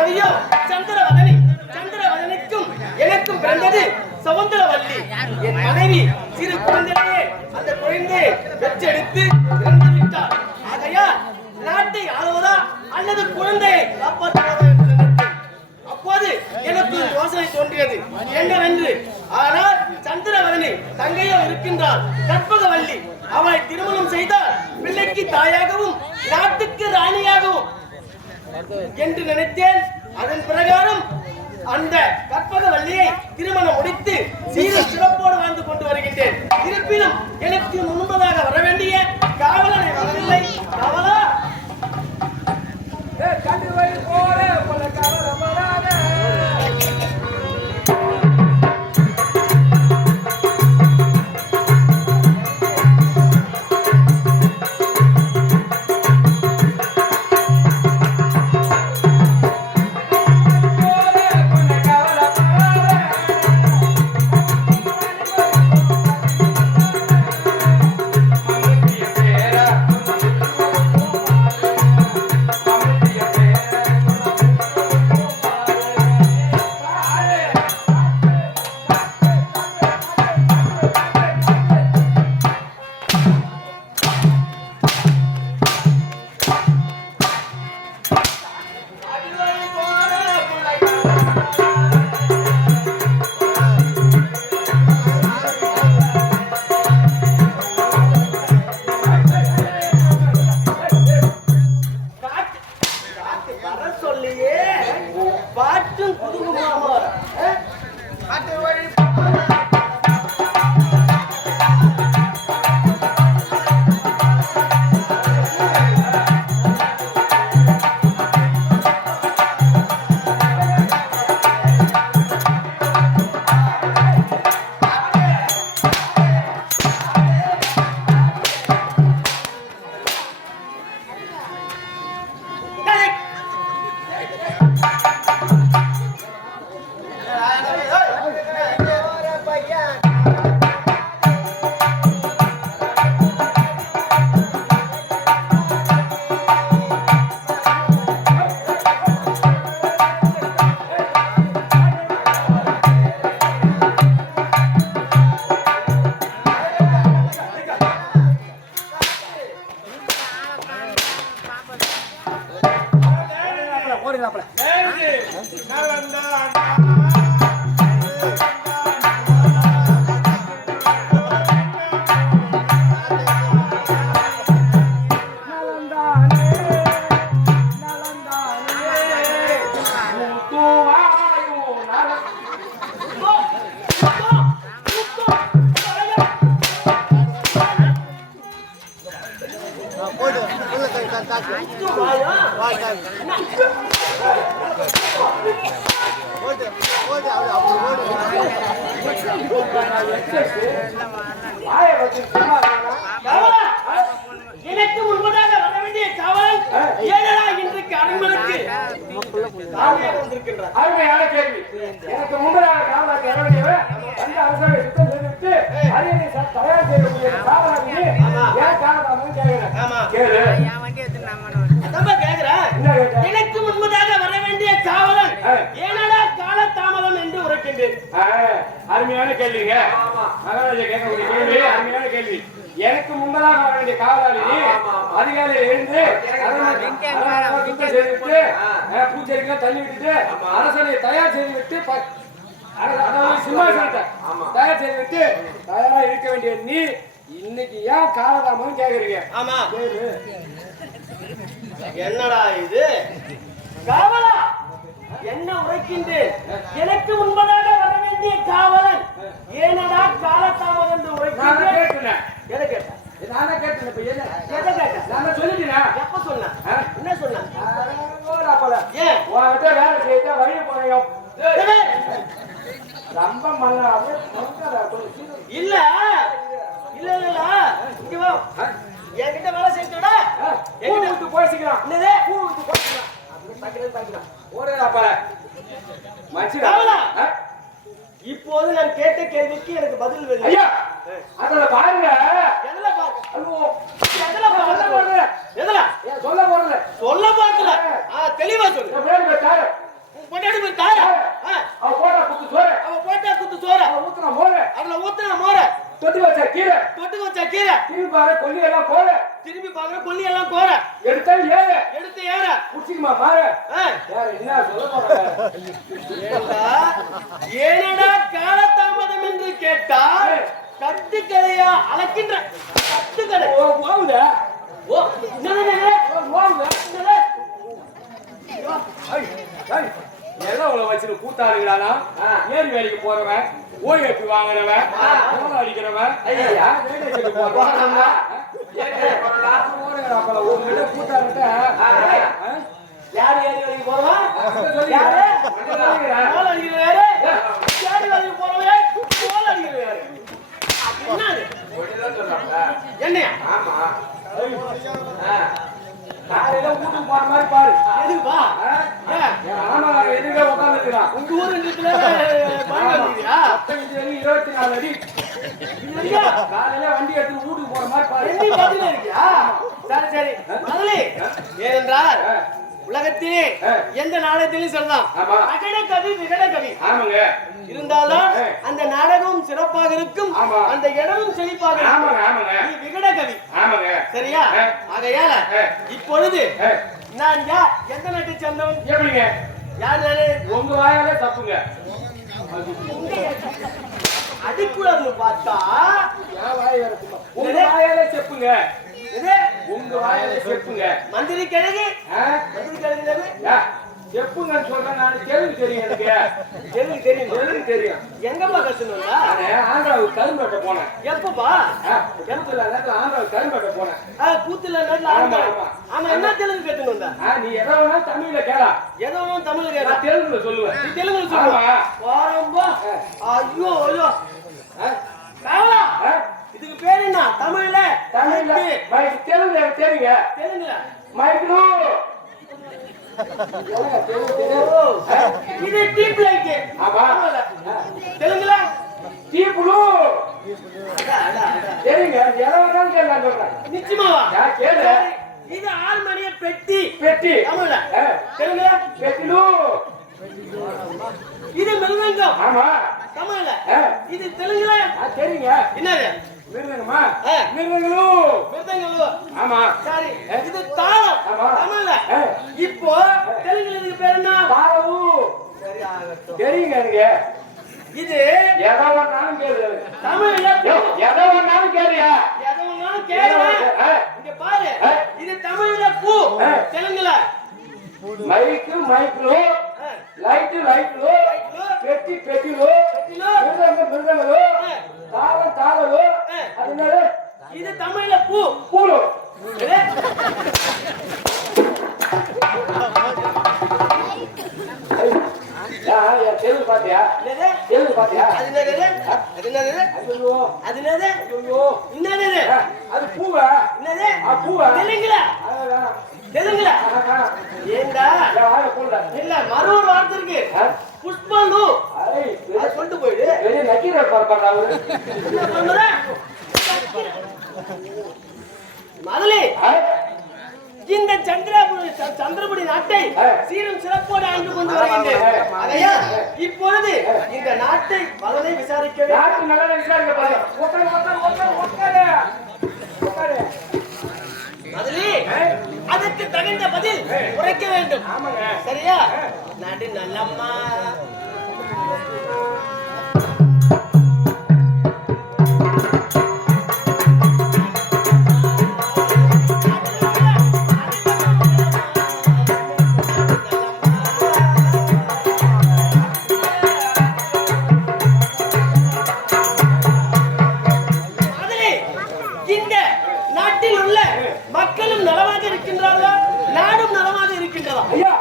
மனைவியோ சந்திரவதனி. சந்திரவதனிக்கும் எனக்கும் பிறந்தது சவுந்தரவல்லி. என் மனைவி சிறு குழந்தையே அந்த குழந்தையை பெற்றெடுத்து இறந்து விட்டார். ஆகையால் நாட்டை ஆளுவதா அல்லது குழந்தையை காப்பாற்றுவதா என்று நினைத்தேன். அப்போது எனக்கு யோசனை தோன்றியது என்னவென்று. ஆனால் சந்திரவதனி தங்கையோ இருக்கின்றார் கற்பகவல்லி. அவளை திருமணம் செய்தால் பிள்ளைக்கு தாயாகவும் நாட்டுக்கு ராணியாகவும் என்று நினைத்தேன். அதன் பிரகாரம் அந்த கற்பகவல்லியை திருமணம் முடித்து சீர சிறப்போடு வாழ்ந்து கொண்டு வருகின்றேன். இருப்பினும் எனக்கு முன்பதாக வர வேண்டிய காவலனை வரவில்லை. காவலா எனக்கு முன்பதாக வர வேண்டிய காவலன் ஏனடா இன்றைக்கு அரண்மனைக்கு வந்திருக்கின்றார்? அருமையான கேள்வி. எனக்கு முன்பதாக காவலாக வர வேண்டியவர் அந்த அரசவை சுத்தம் செய்துவிட்டு அரியணை தயார் செய்யக்கூடிய காவலாக ஏன் காரணம் கேட்கிறேன். எனக்கு முன்பதாக வர வேண்டிய காவலன் ஏனடா கால தாமதம் என்று உரைக்கின்றேன். அருமையான கேள்விங்க. மகாராஜா கேட்கக்கூடிய கேள்வி அருமையான கேள்வி. எனக்கு முன்பதாக வர வேண்டிய காவலாளி அதிகாலையில் எழுந்து பூச்செடிக்கெல்லாம் தள்ளி விட்டுட்டு அரசனை தயார் செய்து விட்டு சிம்மாசனத்தை தயார் செய்து விட்டு தயாரா இருக்க வேண்டிய நீ இன்னைக்கு ஏன் காலதாமம் கேக்குறீங்க? ஆமா, என்னடா இது காவலா? என்ன உரைக்கின்றேன்? எனக்கு முன்பதாக வர வேண்டிய காவலன் ஏனடா காலதாமதம் என்று உரைக்கின்றேன். எதை கேட்டேன்? நானே கேட்டேன். இப்ப என்ன எதை கேட்டேன்? நான் சொல்லிட்டேனா? எப்ப சொன்னேன்? என்ன சொன்னேன்? ஏன் உன்கிட்ட வேலை செய்ய வழிய போனையும் ரொம்ப மல்லாது இல்ல இல்ல இல்ல இங்க வா. என்கிட்ட வேலை செய்யறடா. எங்கிட்ட போய்சிக்கலாம். என்னது? கூவுக்கு போய்சிக்கலாம். பாக்கலாம் ஓடா பால மச்சிரா. இப்போது நான் கேட்ட கேள்விக்கு எனக்கு பதில் வேணும். ஐயா அதல பாருங்க. எதல பாருங்க? ஐயோ எதல பாருங்க? எதல? ஏன் சொல்ல போறல? சொல்ல பாக்கல. தெளிவா சொல்லு. பேர் பேட்டாரு திரும்பி பாரு கொல்லி எல்லாம் போற. திரும்பி பாக்குற கொல்லி எல்லாம் கோர. எடுத்தா ஏற. எடுத்து ஏற. புடிச்சுக்குமா மாற. வேற என்ன சொல்ல போற? ஏனடா காலதாமதம் என்று கேட்டால் கட்டுக்கதையா அளக்கின்ற கட்டுக்கதை. ஓ வாவுடா. ஓ என்னது? ஓ வாவுடா. என்னது? ஐய் ஐய் எல்லாம் உள்ள வச்சிரு கூத்தாடுங்களானா? ஏரி வேலைக்கு போறவன், ஓய்வு வாங்குறவன், கோலம் அடிக்கிறவன், ஐயா வேலை செய்ய போறவன். ஒரு மிட கூத்தாடுட்ட யாரு ஏரி வேலைக்கு போறவன்? யாரு? கோலம் அடிக்கிற யாரு? ஏரி வேலைக்கு போறவன் கோலம் அடிக்கிற யாரு? என்னது? என்னையா? ஆமா. காலையில வீட்டுக்கு போற மாதிரி பாரு. எதுக்குப்பா? ஆமா எதுக்கே உட்காந்துருக்கான். உங்க ஊர் இடத்துல பாருங்க 24 அடி. காலையில வண்டி எடுத்து வீட்டுக்கு போற மாதிரி பாரு. எண்ணி பதில இருக்கியா? சரி சரி முதலே ஏனென்றால் உலகத்திலே எந்த நாடகத்திலும் சொல்லலாம் அகட கவி விகட கவி இருந்தாலும் அந்த நாடகம் சிறப்பாக இருக்கும், அந்த இடமும் செழிப்பாக இருக்கும். நீ விகட கவி சரியா? ஆகையால இப்பொழுது நான் யார், எந்த நாட்டை சேர்ந்தவன்? எப்படிங்க? யார் நானே? உங்க வாயாலே தப்புங்க. அடிக்கூடாதுன்னு பார்த்தா உங்க வாயாலே செப்புங்க. இது உங்க வாயாலே செப்புங்க. மந்திரி கிழங்கு மந்திரி கிழங்கு செப்புங்கன்னு சொல்றேன். நான் தெலுங்கு தெரியும். எனக்கு தெலுங்கு தெரியும். தெலுங்கு தெரியும். எங்கப்பா கத்துனா? ஆந்திராவுக்கு கரும்பேட்டை போனேன். எப்பப்பா? கிணத்துல ஆந்திராவுக்கு கரும்பேட்டை போனேன். கூத்துல ஆமா என்ன தெலுங்கு கத்துன்னு வந்தா? நீ எதை வேணா தமிழ்ல கேளா. எதோ தமிழ்ல கேளா. தெலுங்குல சொல்லுவேன். நீ தெலுங்குல சொல்லுவா? வாரம்பா. ஐயோ ஐயோ காவலா, இதுக்கு பேர் என்ன? தமிழ்ல தெலுங்கு தெரியுங்க. தெலுங்குல மைக்ரோ இது டீப் லைட். ஆமா தெலுங்குல டீப்ளூ தெரியுங்க. எவ்வளவு கேள்வி சொல்றேன். நிச்சயமாவா? கேளு. இது ஆல்மணிய பெட்டி. பெட்டி தமிழ்ல. தெலுங்குல பெட்டிலூ. இது மிருதங்கம். ஆமா தமிழ்ல. இது தெலுங்குல தெரியுங்க. என்னது? மிருதங்கமா? மிருதங்களூ. மிருதங்களூ. ஆமா சரி. இது தாளம். ஆமா தமிழ்ல. இப்போ தெலுங்குல இதுக்கு பேர் என்ன? தாளவு. சரி ஆகட்டும். தெரியுங்க. எனக்கு இது எதை வேணாலும் கேளு. தமிழ்ல எதை வேணாலும் கேளுயா. எதை வேணாலும் கேளு. இங்க பாரு. இது தமிழ்ல பூ. தெலுங்குல மைக்கு மைக்லோ, லைட் லைட்லோ, பெட்டி பெட்டிலோ, மிருதங்கம் மிருதங்களோ, தாளம் தாளலோ. அது என்னது? இது தமிழ்ல பூ. பூலோ. தெலுங்கு பாத்தியா? தெலுங்கு பாத்தியா? அது என்னது? அது என்னது? ஐயோ அது என்னது? ஐயோ என்னது? அது பூவா? என்னது? பூவா? தெலுங்குல. தெலுங்குல ஏண்டா இல்ல மறுவர் வார்த்தை இருக்கு. புஷ்பலு அதை கொண்டு போயிடு. முதலே இந்த சந்திரபுடி நாட்டை சீரும் சிறப்போடு ஆண்டு கொண்டு வருகின்றேன். அதையா இப்பொழுது இந்த நாட்டை பலனை விசாரிக்க முதலே அதற்கு தகுந்த பதில் உரைக்க வேண்டும். சரியா? நாடு நல்லம்மா. இந்த நாட்டில் உள்ள மக்களும் நலமாக இருக்கின்றார்களா? நாடும் நலமாக இருக்கின்றதா? ஐயா,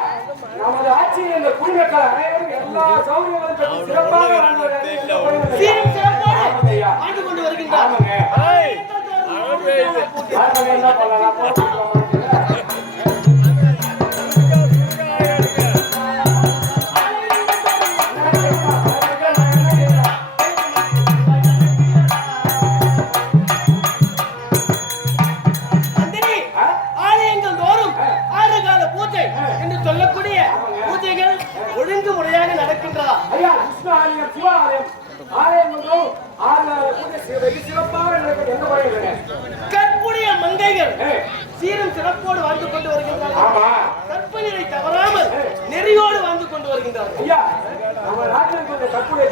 நமது ஆட்சியில் இந்த குடிமக்கள் அனைவரும் எல்லா சௌகரியங்களும் பெற்று சிறப்பாக ஆண்டு கொண்டு வருகின்றார். என்ன பண்ணலாம்? ஒழுங்கு முறையாக நடக்கின்றதா? ஐயா, கிருஷ்ண ஆலயம், சிவ ஆலயம், ஆலயம் வெகு சிறப்பாக நடக்கிறது. எந்த குறையும் இல்லை. சொல்லிட்டாரு ஐயா நம்ம நாட்டில் இருக்கிற கற்புடைய